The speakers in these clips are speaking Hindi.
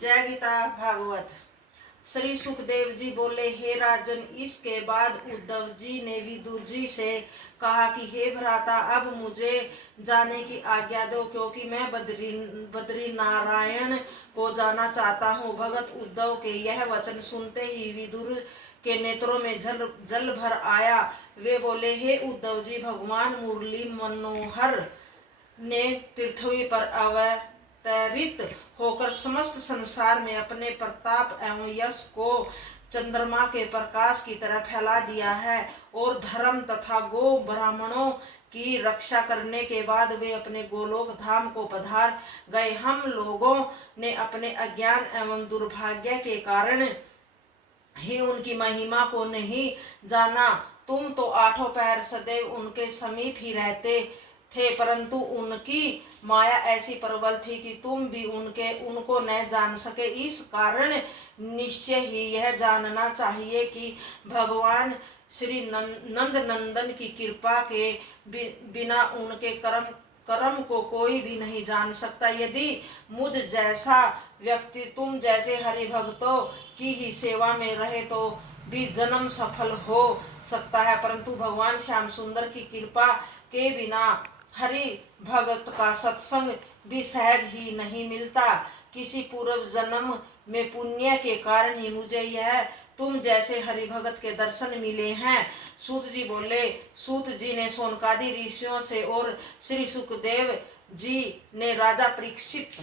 जय गीता भागवत। श्री सुखदेव जी बोले, हे राजन, इसके बाद उद्धव जी ने विदुर जी से कहा कि हे भ्राता, अब मुझे जाने की आज्ञा दो, क्योंकि मैं बद्री नारायण को जाना चाहता हूँ। भगत उद्धव के यह वचन सुनते ही विदुर के नेत्रों में जल भर आया। वे बोले, हे उद्धव जी, भगवान मुरली मनोहर ने पृथ्वी पर अवतरित होकर समस्त संसार में अपने प्रताप एवं यश को चंद्रमा के प्रकाश की तरह फैला दिया है, और धर्म तथा गो ब्राह्मणों की रक्षा करने के बाद वे अपने गोलोक धाम को पधार गए। हम लोगों ने अपने अज्ञान एवं दुर्भाग्य के कारण ही उनकी महिमा को नहीं जाना। तुम तो आठों पहर सदैव उनके समीप ही रहते थे, परंतु उनकी माया ऐसी प्रबल थी कि तुम भी उनको न जान सके। इस कारण निश्चय ही यह जानना चाहिए कि भगवान श्री नंद नंदन की कृपा के बिना उनके कर्म को कोई भी नहीं जान सकता। यदि मुझ जैसा व्यक्ति तुम जैसे हरि भक्तों की ही सेवा में रहे तो भी जन्म सफल हो सकता है, परंतु भगवान श्याम सुंदर की कृपा के बिना हरि भगत का सत्संग भी सहज ही नहीं मिलता। किसी पूर्व जन्म में पुण्य के कारण ही मुझे यह तुम जैसे हरि भगत के दर्शन मिले हैं। सूत जी बोले, सूत जी ने सोनकादि ऋषियों से और श्री सुखदेव जी ने राजा परीक्षित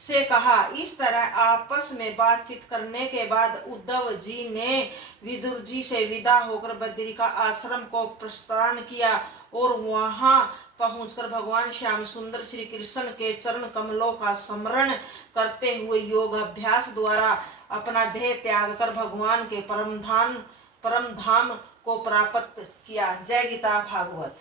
से कहा। इस तरह आपस में बातचीत करने के बाद उद्धव जी ने विदुर जी से विदा होकर बद्री का आश्रम को प्रस्थान किया, और वहां पहुंचकर भगवान श्याम सुंदर श्री कृष्ण के चरण कमलों का स्मरण करते हुए योग अभ्यास द्वारा अपना देह त्याग कर भगवान के परम धाम को प्राप्त किया। जय गीता भागवत।